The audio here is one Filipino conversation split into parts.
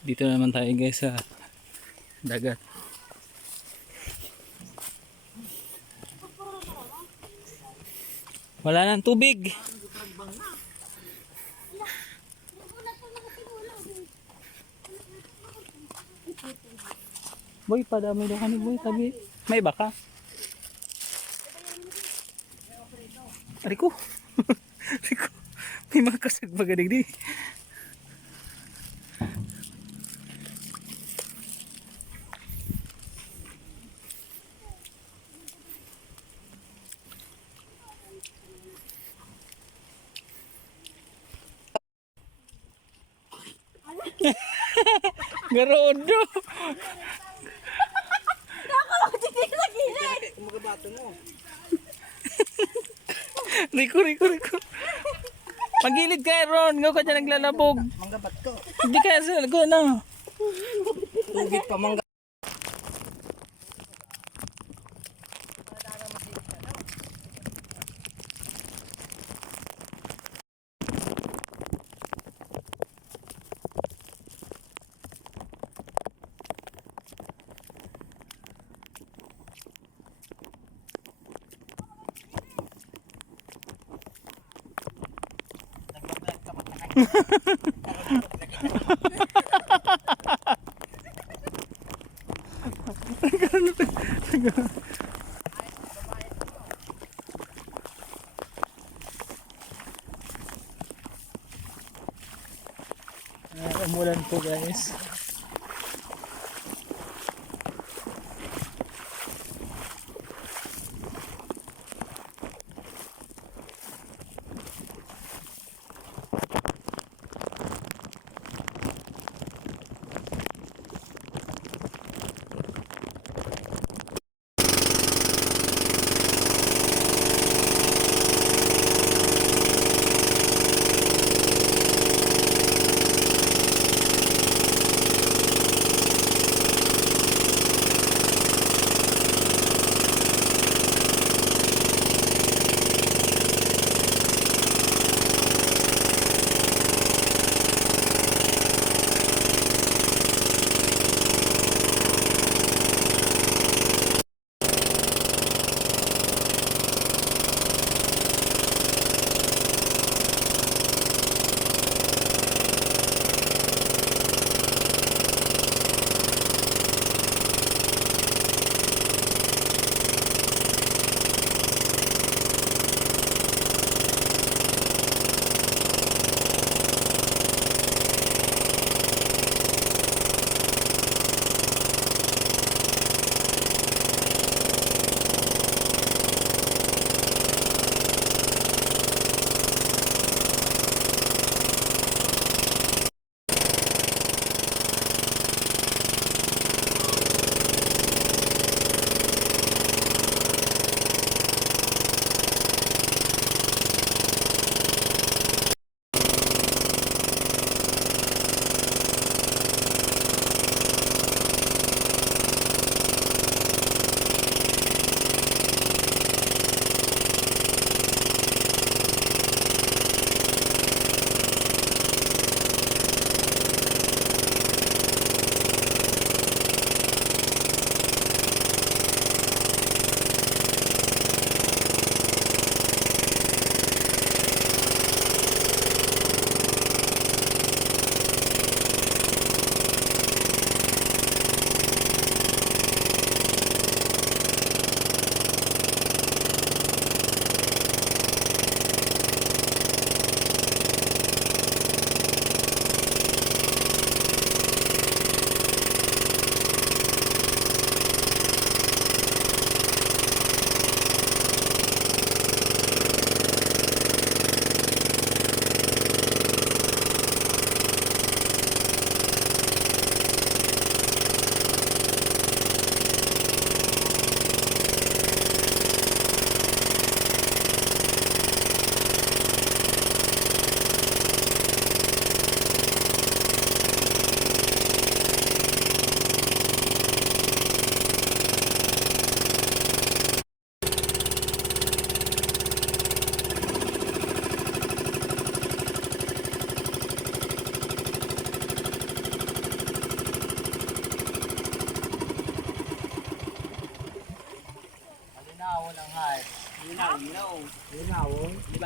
Dito naman tayo guys sa dagat. Wala nang tubig. Boy, padami daw kami boy, tabi. May baka. Ariko. Ariko. May mga kasagbaga digdi. Garodo. Riko. Magilid ka Ron, ngaw ka dyan naglalabog. Manggabat ko. Hindi kaya sila nagawa na. Tugit pa mangga. Umulan po guys.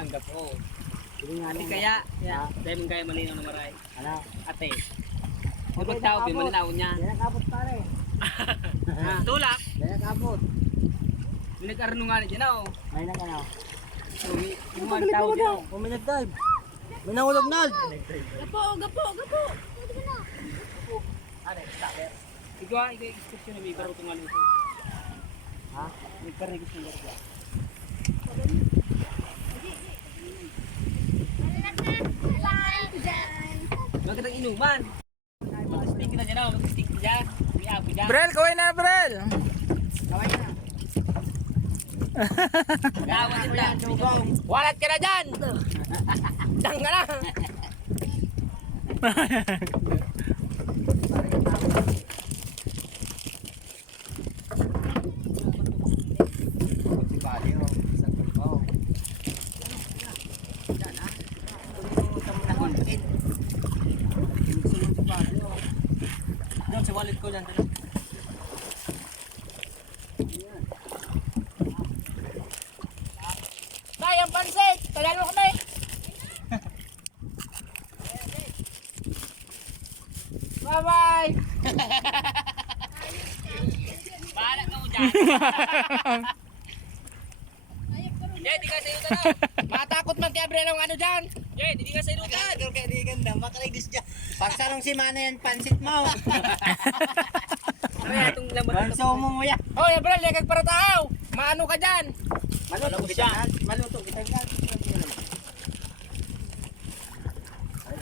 Tanggap ko. Hindi Kaya, dahil mong kaya malinaw na maray. Ano? Ate. Kung magtao, di malinaw niya. Hindi nakabot pare. Tulak. Hindi nakabot. May nagkaroon nga na dyan oh. May na ka na. Yung mga tao dyan. Kung may nag-dive. May nahulog na. Gapo, gapo, gapo. Ikaw, i-expect yun na may barutong nga nito. Ha? May karigis ng barutong. Bakit ang inuman? Mag-stick na dyan oh. Mag-stick na dyan. May apo dyan. Brel, kaway na, Brel. Kaway na. Gawa kita. Walat ka na dyan. Dang ka na. Si Bali oh. Sa tulpaw. Doon sa wallet ko dyan. Dali. Tay, ang pansit! Tagal mo kami! Bye-bye! Bahala ka mo dyan! Jay, di ka sa ilutan na! Matakot man kaya Brel ang ano dyan! Jay, di ka sa ilutan! Kagol kaya di ganda. Makaligis dyan. Pagsarong si Mana yan, pansit mo. Ano yan, itong laman? Banso mo mo yan. Hoy, Brel, lekag para tao! Maano ka dyan? Maluto kita. Maluto kita. Ay,